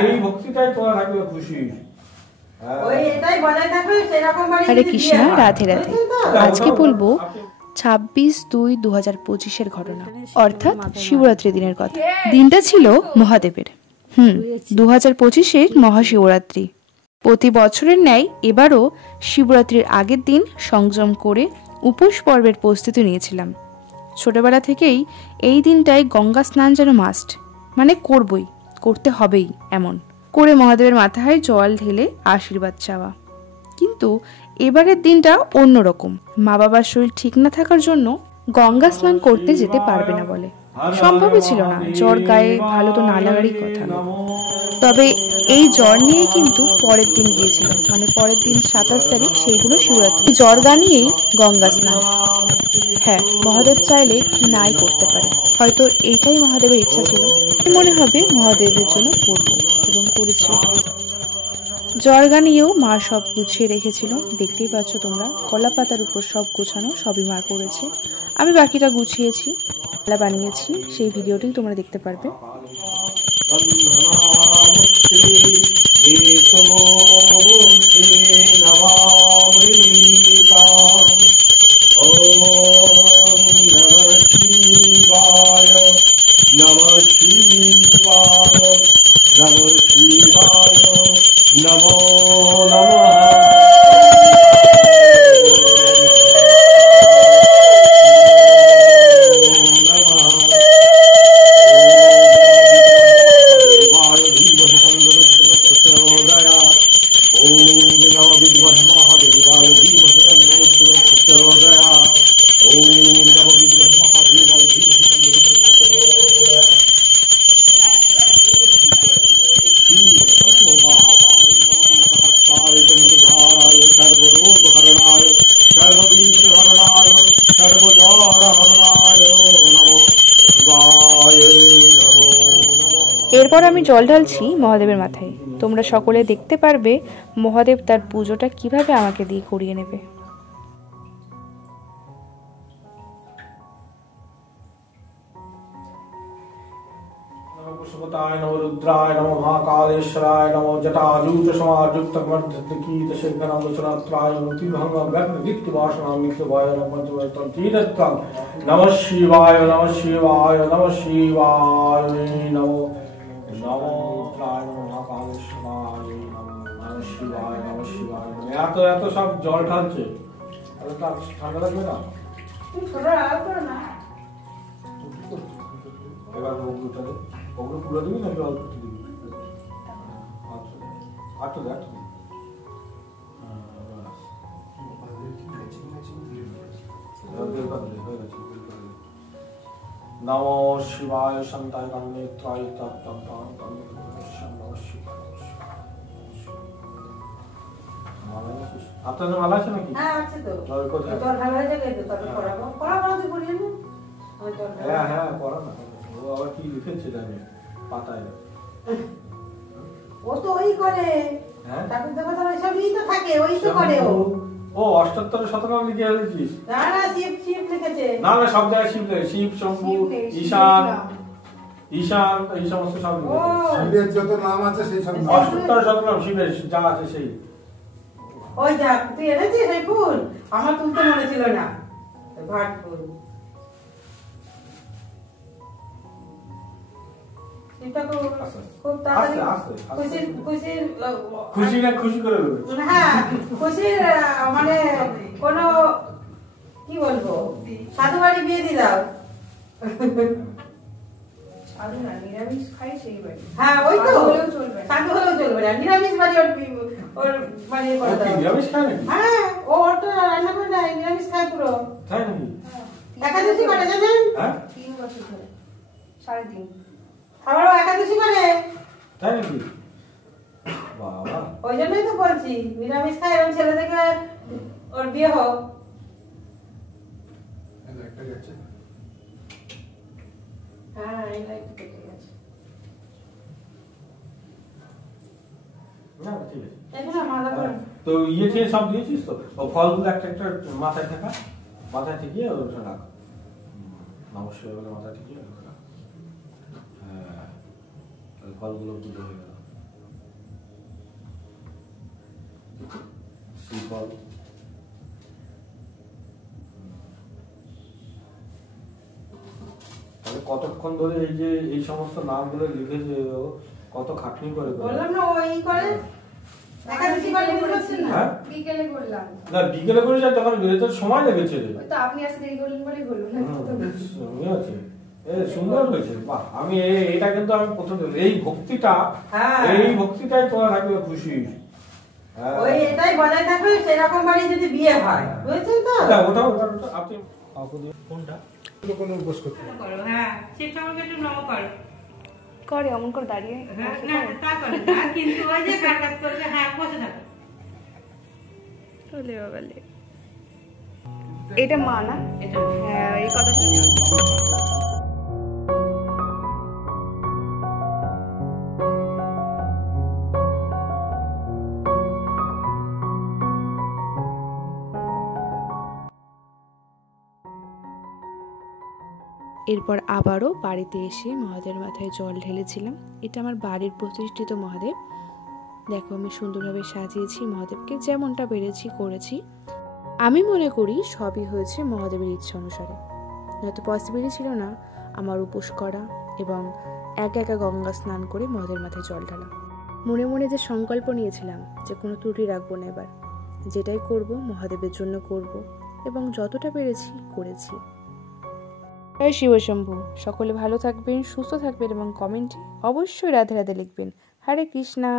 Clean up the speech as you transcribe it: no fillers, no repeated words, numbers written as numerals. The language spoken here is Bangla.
এই ভক্তিটাই তোমার থাকবে খুশি। হরে কৃষ্ণ, রাধে রাধে। আজকে বলবো 26/2/2025 ঘটনা, অর্থাৎ শিবরাত্রি দিনের কথা। দিনটা ছিল মহাদেবের 2025 মহাশিবরাত্রি। প্রতি বছরের ন্যায় এবারও শিবরাত্রির আগের দিন সংযম করে উপোস পর্বের প্রস্তুতি নিয়েছিলাম। ছোটবেলা থেকেই এই দিনটায় গঙ্গা স্নান যেন মাস্ট, মানে করতে হবেই, এমন করে মহাদেবের মাথায় জল ঢেলে আশীর্বাদ চাওয়া। কিন্তু এবারের দিনটা অন্যরকম। মা বাবার শরীর ঠিক না থাকার জন্য গঙ্গা স্নান করতে যেতে পারবে না বলে, সম্ভবই ছিল না। জ্বর গায়ে ভালো তো না লাগারই কথা। তবে এই জ্বর নিয়ে কিন্তু পরের দিন গিয়েছিল, মানে পরের দিন 27 তারিখ, সেইগুলো শিবরাত্রি। জ্বর গা নিয়েই গঙ্গা স্নান। হ্যাঁ, মহাদেব চাইলে কি নাই করতে পারে। হয়তো এইটাই মহাদেবের ইচ্ছা ছিল। মনে হবে মহাদেবের জন্য করবো, এবং করেছি। জ্বর গা নিয়েও মা সব গুছিয়ে রেখেছিল। দেখতেই পাচ্ছ তোমরা, কলা পাতার উপর সব গোছানো, সবই মা করেছে। আমি বাকিটা গুছিয়েছি, মালা বানিয়েছি। সেই ভিডিওটি তোমরা দেখতে পারবে। এরপর আমি জল ঢালছি মহাদেবের মাথায়। তোমরা সকলে দেখতে পারবে মহাদেব তার পুজোটা কিভাবে আমাকে দিয়ে করিয়ে নেবে। पुष्पताय नमो रुद्राय नमो महाकालेश्वराय नमो जटाजूट समायुक्त मर्दकीत शेखरं वचनात्राय मुक्तिभंग व्यक्तिदिक्ति वासनामित्वाय नमः तीर्थं नमः शिवाय नमः शिवाय नमः शिवाय नमो नमो रुद्राय नमो महाकालेश्वराय नमः शिवाय नमः शिवाय। এত সব জল ঢালছে, এটা ঠান্ডা লাগবে না? এবার ওগুলো পুরো দিবি নাকি অল্প দিবি? আচ্ছা দেখ নমো শিবায় শান্তায় নেত্রায় আপনাদের মালা আছে নাকি? হ্যাঁ আছে তো। হ্যাঁ পড়া না। ও আবার কি লিখেছে জানি পাতায়? ও তো ওই করে, হ্যাঁ ঠাকুর দেবতা সবই তো থাকে, ওই তো করে ও। ও 78 শতনাম লিখে এনেছিস? না না, শিব লিখেছে। না সব জায়গায় শিব লিখে, শিব শম্ভু ঈশান এই সমস্ত সব লিখেছে। শিবের যত নাম আছে সেই সব 78 শতনাম শিবের যা আছে সেই। ওই যা তুই এনেছিস এই ফুল, আমার তুলতে মনে ছিল না। ঘাট ফুল মানে কোন কি বলবো, সাধু বাড়ি বিয়ে দিয়ে দাও। সাধু না, নিরামিষ খাই সেই বাড়ি। হ্যাঁ ওই তো, সাধু হলেও চলবে না, নিরামিষ বাড়ি ওর মানে করে দাও। নিরামিষ খায় নাকি? হ্যাঁ ও ওটা রান্না করে না, নিরামিষ খায় পুরো। তাই নাকি? একাদশী করে জানেন? হ্যাঁ 3 বছর ধরে 3.5 আবার একাদশী করে। তাই নাকি? বাবা, ওই জন্যই তো বলছি নিরামিষ খায়, এরকম ছেলে থেকে ওর বিয়ে হোক। হ্যাঁ এই লাইট কেটে গেছে। না ঠিক আছে। তো ইয়ে থেকে সব দিয়েছিস তো? ও ফলগুলো একটা একটা মাথায় থাকা, মাথায় থেকে ওটা রাখ। নমস্কার বলে মাথা ঠিক হয়ে গেল। হ্যাঁ, তাহলে ফলগুলো পুজো হয়ে গেল। শ্রীফল কতক্ষণ ধরে এই যে এই সমস্ত নামগুলো লিখেছে, কত খাটনি করে বললাম না ওই করে একাদশী পালন করছেন না, বিকেলে করলাম না, বিকেলে করে যায় তখন বেরোতে সময় লেগেছে। ওই তো আপনি আসতে দেরি করলেন বলেই হলো না। ঠিক আছে, সুন্দর হয়েছে। বাহ, আমি এটা কিন্তু আমি প্রথম এই ভক্তিটাই তোমরা থাকবে খুশি। ওই এটাই বজায় থাকবে, সেরকম বাড়ি যদি বিয়ে হয়, বুঝছেন তো? ওটা আপনি কোনটা কোনো উপোস করতে করো। হ্যাঁ, শিব ঠাকুরকে একটু নম করো। করে অমন করে দাঁড়িয়ে হ্যাঁ, না তা করে না, কিন্তু ওই যে কাজ করবে। হ্যাঁ, বসে থাকো। চলে বাবালে, এটা মা না? এটা হ্যাঁ, এই কথা শুনে এরপর আবারও বাড়িতে এসে মহাদেবের মাথায় জল ঢেলেছিলাম। এটা আমার বাড়ির প্রতিষ্ঠিত মহাদেব। দেখো আমি সুন্দরভাবে সাজিয়েছি মহাদেবকে, যেমনটা পেরেছি করেছি। আমি মনে করি সবই হয়েছে মহাদেবের ইচ্ছা অনুসারে, নয়তো পসিবলই ছিল না আমার উপোস করা এবং একা একা গঙ্গা স্নান করে মহাদেবের মাথায় জল ঢালা। মনে মনে যে সংকল্প নিয়েছিলাম যে কোনো ত্রুটি রাখবো না, এবার যেটাই করব মহাদেবের জন্য করব এবং যতটা পেরেছি করেছি। জয় শিবশম্ভু। সকলে ভালো থাকবেন, সুস্থ থাকবেন এবং কমেন্টে অবশ্যই রাধে রাধে লিখবেন। হরে কৃষ্ণা।